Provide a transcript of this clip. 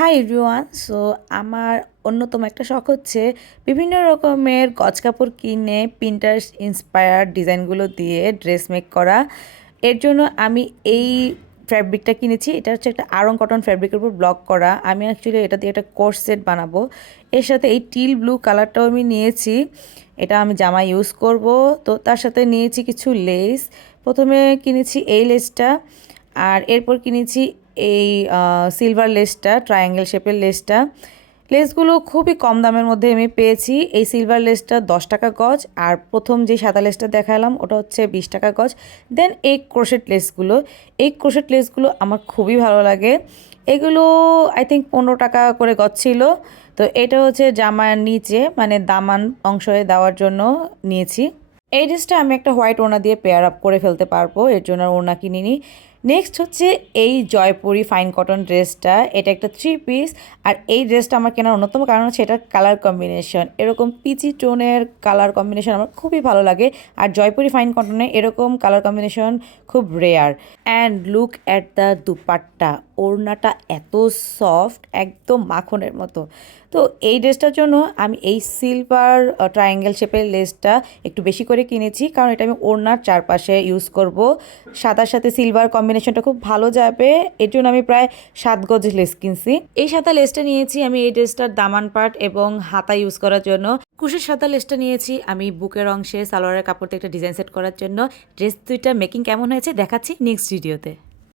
Hi everyone. So আমার অন্যতম একটা শখ হচ্ছে বিভিন্ন রকমের গজ কাপড় কিনে পিন্টারেস্ট ইন্সপায়ার্ড ডিজাইনগুলো দিয়ে ড্রেস মেক করা। এর জন্য আমি এই ফ্যাব্রিকটা কিনেছি। এটা হচ্ছে একটা আড়ং কটন ফ্যাব্রিকের উপর ব্লক করা। আমি অ্যাকচুয়ালি এটা দিয়ে একটা কোর্স সেট বানাবো। এর সাথে এই টিল ব্লু কালারটাও আমি নিয়েছি, এটা আমি জামা ইউজ করব। তো তার সাথে নিয়েছি কিছু লেস। প্রথমে কিনেছি এই লেসটা, আর এরপর কিনেছি এই সিলভার লেসটা, ট্রায়াঙ্গেল শেপের লেসটা। লেসগুলো খুবই কম দামের মধ্যে আমি পেয়েছি। এই সিলভার লেসটা 10 টাকা গজ, আর প্রথম যে সাদা লেসটা দেখালাম ওটা হচ্ছে 20 টাকা গজ। দেন এই ক্রোশেট লেসগুলো, এই ক্রোশেট লেসগুলো আমার খুবই ভালো লাগে। এগুলো আই থিঙ্ক 15 টাকা করে গজ ছিল। তো এটা হচ্ছে জামার নিচে মানে দামান অংশে দেওয়ার জন্য নিয়েছি। এই ড্রেসটা আমি একটা হোয়াইট ওড়না দিয়ে পেয়ার আপ করে ফেলতে পারবো, এর জন্য আর ওড়না কিনিনি। নেক্সট হচ্ছে এই জয়পুরি ফাইন কটন ড্রেসটা। এটা একটা 3 পিস, আর এই ড্রেসটা আমার কেনার অন্যতম কারণ হচ্ছে এটার কালার কম্বিনেশন। এরকম পিচি টোনের কালার কম্বিনেশন আমার খুবই ভালো লাগে, আর জয়পুরি ফাইন কটনে এরকম কালার কম্বিনেশন খুব rare. And look at the dupatta, ওড়নাটা এত সফট, একদম মাখনের মতো। তো এই ড্রেসটার জন্য আমি এই সিলভার ট্রায়াঙ্গেল শেপের লেসটা একটু বেশি করে কিনেছি, কারণ এটা আমি ওড়নার চারপাশে ইউজ করব। সাদার সাথে সিলভার কম্বিনেশনটা খুব ভালো যাবে, এর জন্য আমি প্রায় 7 গজ লেস কিনছি। এই সাদা লেসটা নিয়েছি আমি এই ড্রেসটার দামান পার্ট এবং হাতা ইউজ করার জন্য। কুশের সাদা লেসটা নিয়েছি আমি বুকের অংশে সালোয়ারের কাপড়তে একটা ডিজাইন সেট করার জন্য। ড্রেস দুইটা মেকিং কেমন হয়েছে দেখাচ্ছি নেক্সট ভিডিওতে।